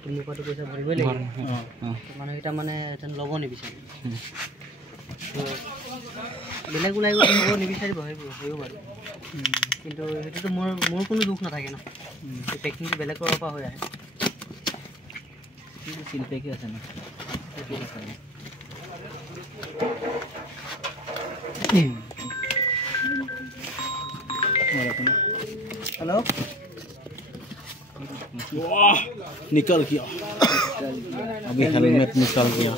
মোকটো পইচা ভৰিবই লাগিব মানুহকেইটা মানে যেন ল'ব নিবিচাৰে বেলেগ ওলাই গ'লে হ'ব নিবিচাৰিব সেইবোৰ বাৰু কিন্তু সেইটোতো মোৰ কোনো দুখ নাথাকে ন পেকিংটো বেলেগৰ পৰা হৈ আহে কিন্তু চিলপেকি আছে ন हेलो वाह निकल गया अभी हेलमेट निकल गया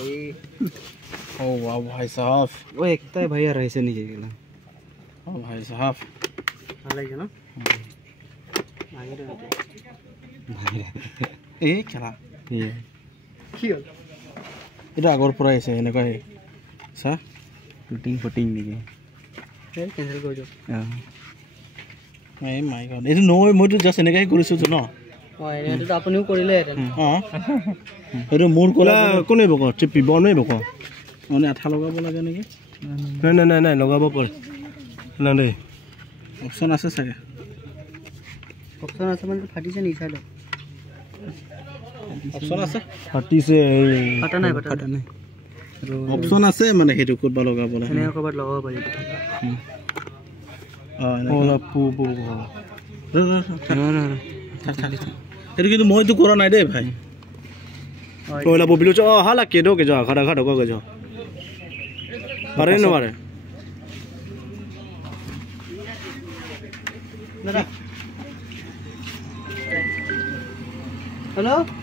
ओ वाह भाई साहब वो एकता है भैया रहे से नहीं गेला ओ भाई साहब ভালো লাগে না এই খেলা কি হল এটা আগৰ পৰা আছে এনেকুৱা হে চা শুটিং নেকি কেনসেল কৰি দিও এই মাই গড এইটো নহয় মইতো জাস্ট এনেকৈ কৰিছোঁ ন এইটো আপুনিও কৰিলে এইটো মোৰ ক'লা কোনে বক চিপিব নাই বক মানে আঠা লগাব লাগে নেকি নাই লগাব পাৰে না দেই অপশ্যন আছে চাগে অপশ্যন আছে মানে ফাটিছে নি চাই লওক অপশ্যন আছে ফাটিছে ফাটা নাই অপশ্যন আছে মানে সেইটো ক'ত বা লগাব লাগে এনে ক'ৰবাত লগাব পাৰি সেইটো কিন্তু মইতো কৰা নাই দেই ভাই কয়লা ববিলো হালা কেডো কে যা খাড়া কে যা পারে না পারে हेलो